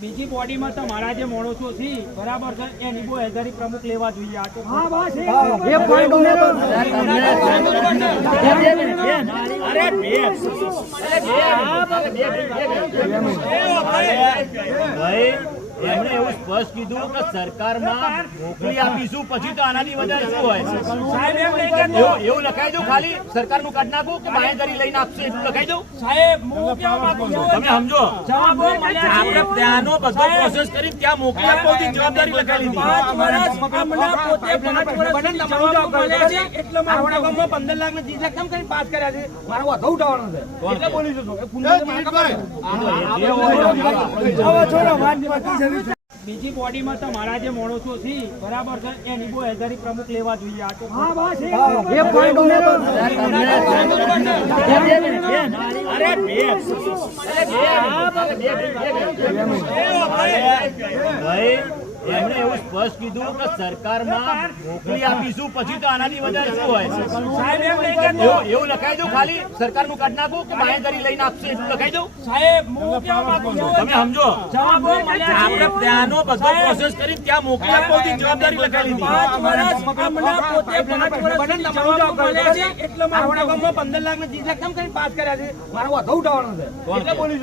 બીજી બોડીમાં તમારા જે માણસો છે બરાબર છે એની બહુ હજારી પ્રમુખ લેવા જોઈએ. આ તો એ તો ભાઈ સ્પષ્ટ કીધું કે સરકારમાં મોકલી આપીશું પછી તો આનાથી વધારે શું હોય. એવું લખાઈ દઉં ખાલી સરકારનું કાઢ નાખું કે બાંહેધરી લઈને આપશે એટલું લખાઈ દઉં? સાહેબ તમે સમજો. આપણે ત્યાંનો બધો પ્રોસેસ કરી ત્યાં મોકલી આપવાની જવાબદારી લખાઈ ગામમાં પંદર લાખ ને ત્રીસ લાખ કેમ કરીને પાસ કર્યા છે? મારો વધુ ઉઠાવવાનો છે. એટલે બોલી છું બીજી બોડીમાં તમારા જે માણસો છે બરાબર છે એની બહુ હેદારી પ્રમુખ લેવા જોઈએ આ તો એ પોઈન્ટ ઉમે તો ભાઈ એમણે એવું સ્પષ્ટ કીધું કે સરકારમાં મોકલી આપીશું પછી તો આનાથી વધારે શું હોય. એવું એવું લખાઈ દઉં ખાલી સરકારનું કાઢ નાખું કે બાંહેધરી લઈને આપશે એટલું લખાઈ દઉં? સાહેબ તમે સમજો. જવાબો આપણે ત્યાંનો બધો પ્રોસેસ કરી ત્યાં મોકલી આપવાની જવાબદારી લખાઈ લીધી. પંદર લાખ ને ત્રીસ લાખ કેમ કરીને પાસ કર્યા છે? મારો વધુ ઉઠાવવાનો છે. એટલે બોલી